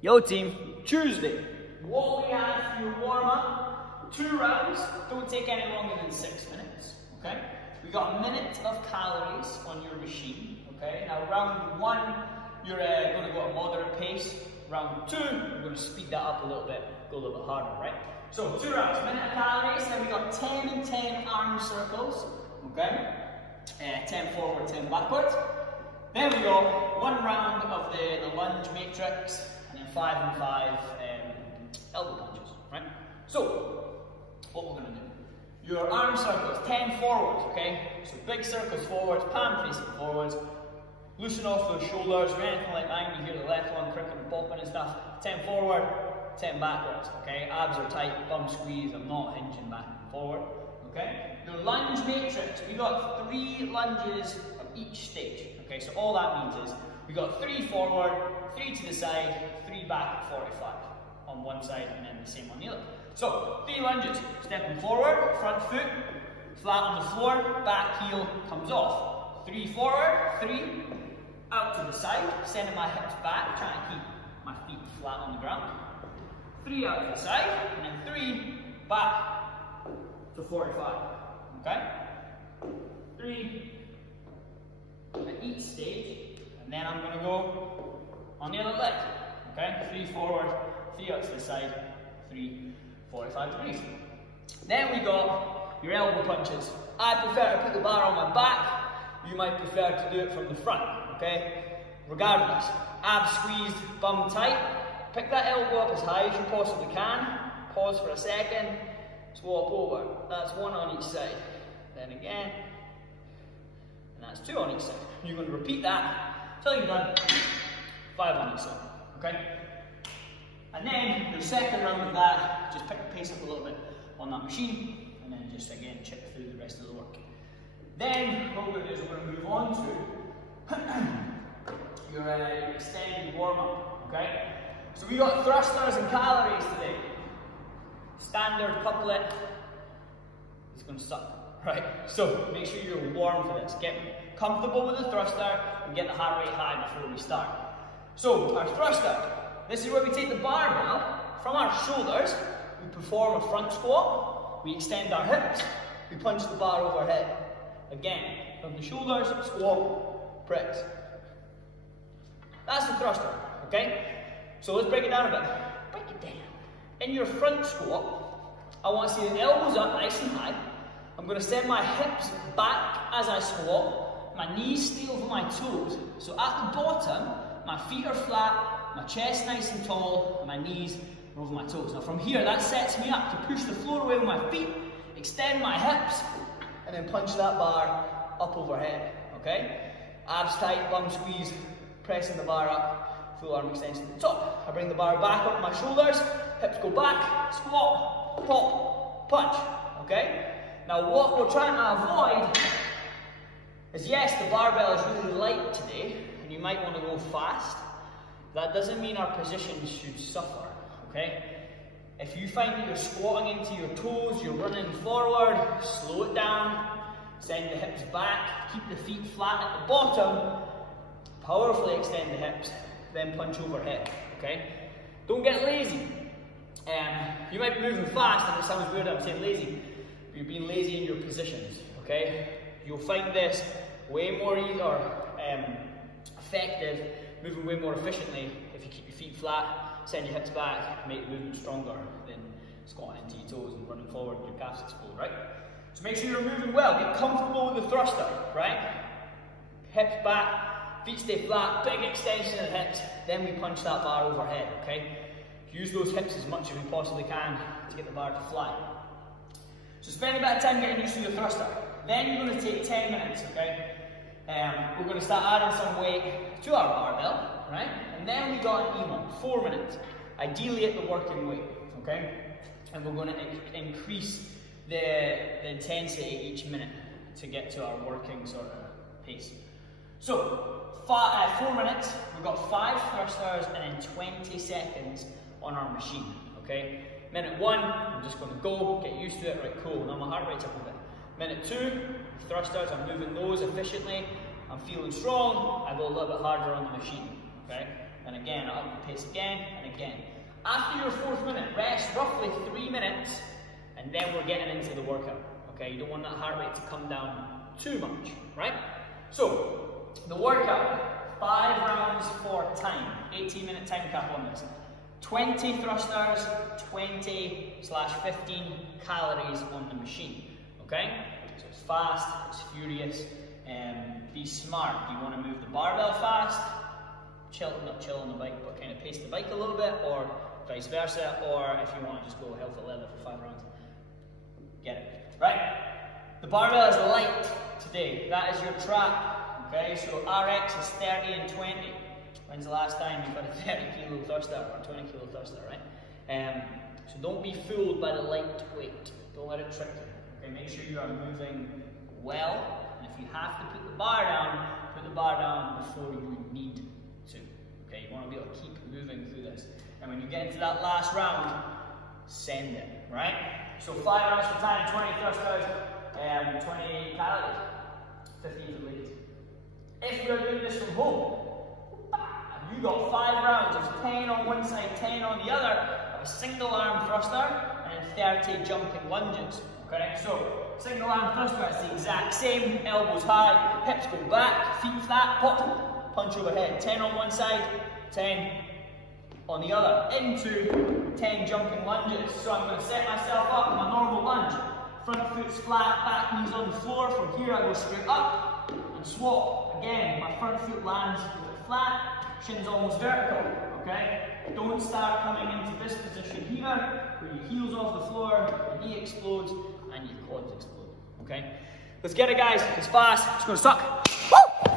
Yo team, Tuesday, what we have for your warm-up, 2 rounds, don't take any longer than 6 minutes, okay? We got a minute of calories on your machine, okay? Now round 1, you're going to go at a moderate pace. Round 2, we're going to speed that up a little bit, go a little bit harder, right? So 2 rounds, minute of calories, then we got 10 and 10 arm circles, okay? 10 forward, 10 backwards. Then we got 1 round of the lunge matrix, and then 5 and 5 elbow punches, right? So, what we're going to do, your arm circles, 10 forwards, okay? So big circles forwards, palm facing forwards, loosen off those shoulders or anything like that. You hear the left one cricking and popping and stuff. 10 forward, 10 backwards, okay? Abs are tight, bum squeeze, I'm not hinging back and forward, okay? Your lunge matrix, we got 3 lunges of each stage, okay? So all that means is, we got 3 forward, 3 to the side, 3 back at 45 on one side and then the same on the other. So 3 lunges, stepping forward, front foot, flat on the floor, back heel comes off. 3 forward, 3 out to the side, sending my hips back, trying to keep my feet flat on the ground. 3 out to the side, and then 3 back to 45, okay? 3 at each stage, and then I'm going to go on the other leg, okay? 3 forward, 3 out to the side, 3, 45 degrees. Then we got your elbow punches. I prefer to put the bar on my back, you might prefer to do it from the front, okay? Regardless, abs squeezed, bum tight, pick that elbow up as high as you possibly can, pause for a second, swap over. That's 1 on each side. Then again, and that's 2 on each side. You're going to repeat that until you're done. 5 on each side, okay? And then your second round of that, just pick the pace up a little bit on that machine, and then just again chip through the rest of the work. Then what we're going to do is we're going to move on to your extended warm-up, okay? So we got thrusters and calories today. Standard couplet is going to suck, right? So make sure you're warm for this. Get comfortable with the thruster and get the heart rate high before we start. So our thruster, this is where we take the barbell from our shoulders, we perform a front squat, we extend our hips, we punch the bar overhead. Again, from the shoulders, squat, press. That's the thruster, okay? So let's break it down a bit. Break it down. In your front squat, I want to see the elbows up nice and high. I'm going to send my hips back as I squat. My knees stay over my toes. So at the bottom, my feet are flat, my chest nice and tall, and my knees are over my toes. Now from here, that sets me up to push the floor away with my feet, extend my hips, and then punch that bar up overhead, okay? Abs tight, bum squeeze, pressing the bar up, full arm extension to the top. I bring the bar back up my shoulders, hips go back, squat, pop, punch, okay? Now what we're trying to avoid is, yes, the barbell is really light today, and you might want to go fast. That doesn't mean our positions should suffer, okay? If you find that you're squatting into your toes, you're running forward, slow it down, send the hips back, keep the feet flat at the bottom, powerfully extend the hips, then punch overhead, okay? Don't get lazy. You might be moving fast, and it sounds weird I'm saying lazy, but you're being lazy in your positions, okay? You'll find this way more effective, moving way more efficiently if you keep your feet flat, send your hips back, make the movement stronger than squatting into your toes and running forward and your calves explode, right? So make sure you're moving well, get comfortable with the thruster, right? Hips back, feet stay flat, big extension of the hips, then we punch that bar overhead, okay? Use those hips as much as we possibly can to get the bar to fly. So spend a bit of time getting used to the thruster. Then you're going to take 10 minutes, okay? We're going to start adding some weight to our barbell, right? And then we got an E1, 4 minutes, ideally at the working weight, okay? And we're going to increase the intensity each minute to get to our working sort of pace. So, 4 minutes, we've got 5 thrusters and then 20 seconds on our machine, okay? Minute 1, I'm just going to go, get used to it, right, cool, now my heart rate's up a bit. Minute 2, thrusters, I'm moving those efficiently, I'm feeling strong, I go a little bit harder on the machine, okay? and again, up the pace again, and again. After your 4th minute, rest roughly 3 minutes, and then we're getting into the workout, okay? You don't want that heart rate to come down too much, right? So, the workout, 5 rounds for time, 18-minute time cap on this. 20 thrusters, 20/15 calories on the machine, okay? So it's fast, it's furious, be smart. You want to move the barbell fast, not chill on the bike, but kind of pace the bike a little bit, or vice versa, or if you want to just go hell for leather for 5 rounds. Get it, right? The barbell is light today. That is your trap, okay? So RX is 30 and 20. When's the last time you've got a 30 kilo thruster or 20 kilo thruster, right? So don't be fooled by the light weight. Don't let it trick you. Okay, make sure you are moving well. And if you have to put the bar down before you need to. Okay, you want to be able to keep moving through this. And when you get into that last round, send it, right? So 5 rounds for time, 20 thrusters, 20 calories, 15 for ladies. If you're doing this from home, you got 5 rounds of 10 on one side, 10 on the other, of a single arm thruster, and 30 jumping lunges. Okay, so single arm thruster, it's the exact same, elbows high, hips go back, feet flat, pop, punch overhead. 10 on one side, 10 on the other, into 10 jumping lunges. So I'm going to set myself up in my normal lunge. Front foot's flat, back knee's on the floor. From here I go straight up and swap. Again, my front foot lands with it flat, shin's almost vertical, okay? Don't start coming into this position here, where your heel's off the floor, your knee explodes, and your quads explode, okay? Let's get it, guys. It's fast. It's going to suck. Woo!